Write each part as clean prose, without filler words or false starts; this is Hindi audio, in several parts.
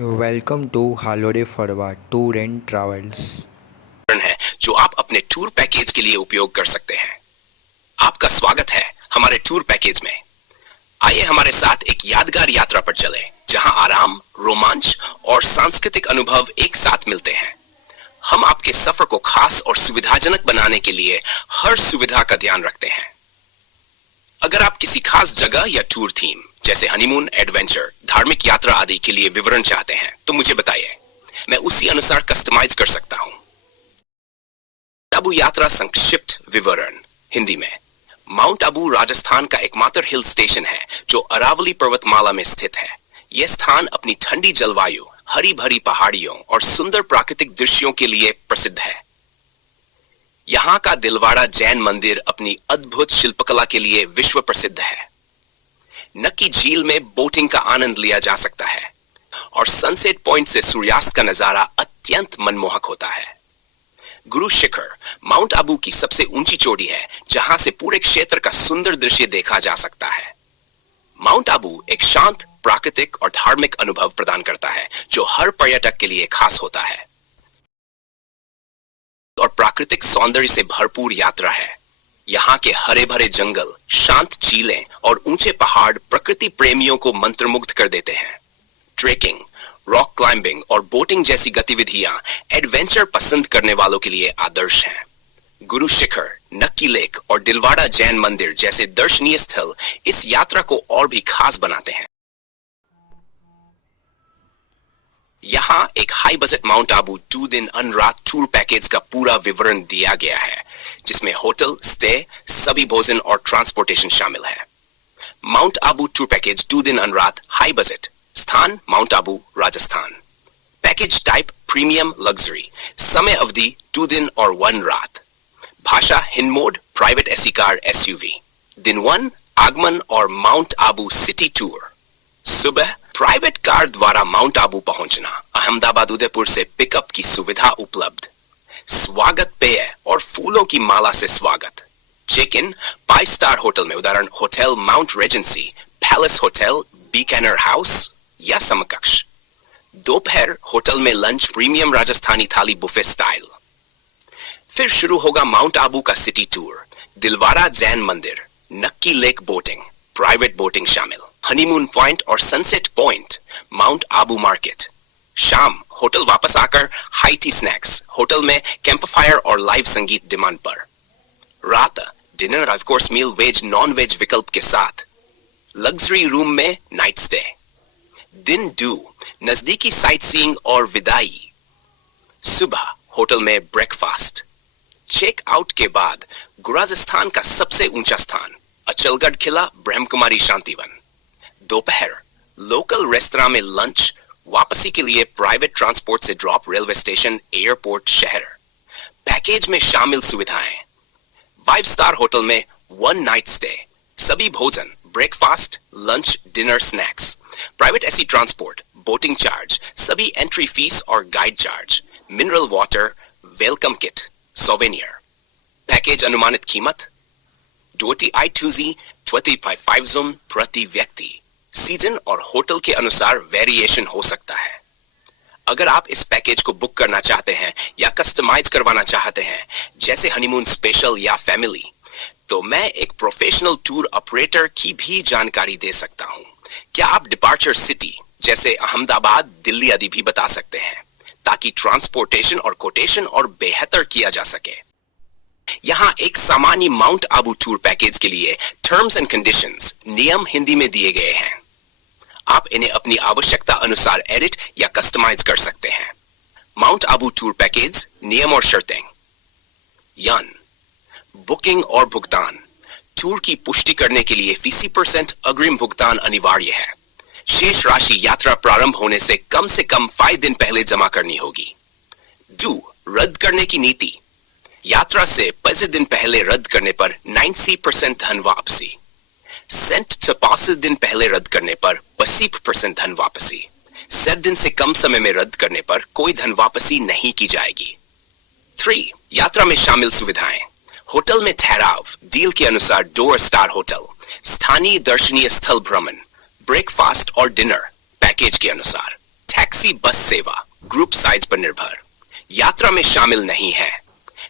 वेलकम टू हालोडे फरवा टूर एंड ट्रैवल्स। है जो आप अपने टूर पैकेज के लिए उपयोग कर सकते हैं। आपका स्वागत है हमारे टूर पैकेज में। आइए हमारे साथ एक यादगार यात्रा पर चलें, जहां आराम, रोमांच और सांस्कृतिक अनुभव एक साथ मिलते हैं। हम आपके सफर को खास और सुविधाजनक बनाने के लिए हर सुविधा का ध्यान रखते हैं। अगर आप किसी खास जगह या टूर थीम जैसे हनीमून, एडवेंचर, धार्मिक यात्रा आदि के लिए विवरण चाहते हैं तो मुझे बताइए, मैं उसी अनुसार कस्टमाइज कर सकता हूं। आबू यात्रा संक्षिप्त विवरण हिंदी में। माउंट आबू राजस्थान का एकमात्र हिल स्टेशन है जो अरावली पर्वतमाला में स्थित है। यह स्थान अपनी ठंडी जलवायु, हरी भरी पहाड़ियों और सुंदर प्राकृतिक दृश्यों के लिए प्रसिद्ध है। यहाँ का दिलवाड़ा जैन मंदिर अपनी अद्भुत शिल्पकला के लिए विश्व प्रसिद्ध है। नक्की झील में बोटिंग का आनंद लिया जा सकता है और सनसेट पॉइंट से सूर्यास्त का नजारा अत्यंत मनमोहक होता है। गुरु शिखर माउंट आबू की सबसे ऊंची चोटी है, जहां से पूरे क्षेत्र का सुंदर दृश्य देखा जा सकता है। माउंट आबू एक शांत, प्राकृतिक और धार्मिक अनुभव प्रदान करता है जो हर पर्यटक के लिए खास होता है और प्राकृतिक सौंदर्य से भरपूर यात्रा है। यहाँ के हरे भरे जंगल, शांत झीलें और ऊंचे पहाड़ प्रकृति प्रेमियों को मंत्रमुग्ध कर देते हैं। ट्रेकिंग, रॉक क्लाइंबिंग और बोटिंग जैसी गतिविधियां एडवेंचर पसंद करने वालों के लिए आदर्श हैं। गुरु शिखर, नक्की लेक और दिलवाड़ा जैन मंदिर जैसे दर्शनीय स्थल इस यात्रा को और भी खास बनाते हैं। यहाँ एक हाई बजट माउंट आबू 2 दिन अनरात टूर पैकेज का पूरा विवरण दिया गया है, जिसमें होटल, स्टे, सभी भोजन और ट्रांसपोर्टेशन शामिल है। माउंट आबू टूर पैकेज 2 दिन अनरात हाई बजट, स्थान mount Abu Rajasthan. Package type premium luxury, समय अवधि 2 दिन और 1 रात। भाषा Hind mode, private AC car SUV। दिन 1 आगमन और माउंट आबू सिटी टूर। सुबह प्राइवेट कार द्वारा माउंट आबू पहुंचना, अहमदाबाद उदयपुर से पिकअप की सुविधा उपलब्ध। स्वागत पेय और फूलों की माला से स्वागत। चेक इन 5 स्टार होटल में, उदाहरण hotel mount Regency, palace hotel, Bikaner house या समकक्ष। दोपहर होटल में लंच, प्रीमियम राजस्थानी थाली बुफे स्टाइल। फिर शुरू होगा माउंट आबू का सिटी टूर। दिलवाड़ा जैन मंदिर, Nakki lake boating, private boating शामिल। हनीमून पॉइंट और sunset point, mount Abu market. शाम होटल वापस आकर हाई टी स्नैक्स, होटल में कैंप फायर और लाइव संगीत डिमांड पर। रात dinner, of course meal, veg non veg विकल्प के साथ। लग्जरी रूम में नाइट स्टे। दिन 2 नजदीकी साइट सीइंग और विदाई। सुबह होटल में ब्रेकफास्ट। चेक आउट के बाद राजस्थान का सबसे ऊंचा स्थान अचलगढ़ किला, ब्रह्मकुमारी शांतिवन। दोपहर लोकल रेस्तरां में लंच, वापसी के लिए प्राइवेट ट्रांसपोर्ट से ड्रॉप रेलवे स्टेशन, एयरपोर्ट, शहर। पैकेज में शामिल सुविधाएं: 5 स्टार होटल में 1 नाइट स्टे, सभी भोजन, breakfast, lunch, dinner, snacks. Private AC transport, boating charge, सभी एंट्री फीस और guide charge. Mineral water, welcome kit, souvenir. Package अनुमानित कीमत 25,000 प्रति व्यक्ति। सीजन और होटल के अनुसार वेरिएशन हो सकता है। अगर आप इस पैकेज को बुक करना चाहते हैं या कस्टमाइज करवाना चाहते हैं, जैसे हनीमून स्पेशल या फैमिली, तो मैं एक प्रोफेशनल टूर ऑपरेटर की भी जानकारी दे सकता हूं। क्या आप डिपार्चर सिटी जैसे अहमदाबाद, दिल्ली आदि भी बता सकते हैं, ताकि ट्रांसपोर्टेशन और कोटेशन और बेहतर किया जा सके। यहाँ एक सामान्य माउंट आबू टूर पैकेज के लिए टर्म्स एंड कंडीशंस, नियम हिंदी में दिए गए हैं। आप इन्हें अपनी आवश्यकता अनुसार एडिट या कस्टमाइज कर सकते हैं। माउंट आबू टूर पैकेज, नियम और शर्तें। बुकिंग और भुगतान। टूर की पुष्टि करने के लिए 50% अग्रिम भुगतान अनिवार्य है। शेष राशि यात्रा प्रारंभ होने से कम 5 दिन पहले जमा करनी होगी। रद्द करने की नीति। यात्रा से 5 दिन पहले रद्द करने पर 90% धन वापसी। सेंट 5 दिन पहले रद्द करने पर 50% धन वापसी। 7 दिन से कम समय में रद्द करने पर कोई धन वापसी नहीं की जाएगी। 3 यात्रा में शामिल सुविधाएं। होटल में ठहराव, डील के अनुसार 2 स्टार होटल, स्थानीय दर्शनीय स्थल भ्रमण, ब्रेकफास्ट और डिनर पैकेज के अनुसार। टैक्स टैक्सी बस सेवा ग्रुप साइज पर निर्भर, यात्रा में शामिल नहीं है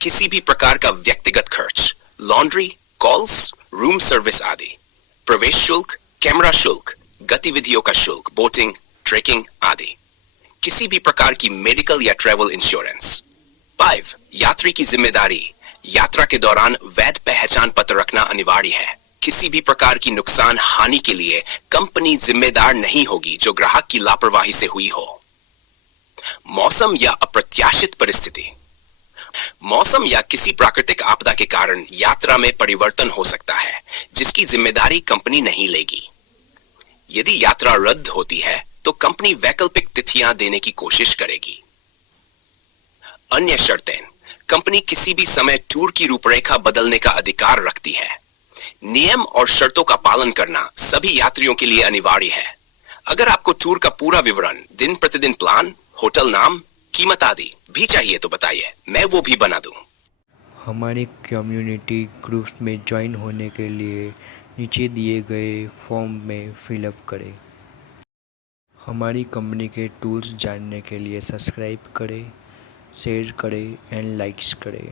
किसी भी प्रकार का व्यक्तिगत खर्च, लॉन्ड्री, कॉल्स, रूम सर्विस आदि, प्रवेश शुल्क, कैमरा शुल्क, गतिविधियों का शुल्क, बोटिंग, ट्रेकिंग आदि, किसी भी प्रकार की मेडिकल या ट्रैवल इंश्योरेंस। 5. यात्री की जिम्मेदारी, यात्रा के दौरान वैध पहचान पत्र रखना अनिवार्य है। किसी भी प्रकार की नुकसान हानि के लिए कंपनी जिम्मेदार नहीं होगी जो ग्राहक की लापरवाही से हुई हो। मौसम या अप्रत्याशित परिस्थिति, मौसम या किसी प्राकृतिक आपदा के कारण यात्रा में परिवर्तन हो सकता है जिसकी जिम्मेदारी कंपनी नहीं लेगी। यदि यात्रा रद्द होती है तो कंपनी वैकल्पिक तिथियां देने की कोशिश करेगी। अन्य शर्तें, कंपनी किसी भी समय टूर की रूपरेखा बदलने का अधिकार रखती है। नियम और शर्तों का पालन करना सभी यात्रियों के लिए अनिवार्य है। अगर आपको टूर का पूरा विवरण, दिन प्रतिदिन प्लान, होटल नाम, कीमत आदि भी चाहिए तो बताइए, मैं वो भी बना दूं। हमारे कम्युनिटी ग्रुप्स में ज्वाइन होने के लिए नीचे दिए गए फॉर्म में फिलअप करें। हमारी कंपनी के टूल्स जानने के लिए सब्सक्राइब करें, शेयर करें एंड लाइक्स करें।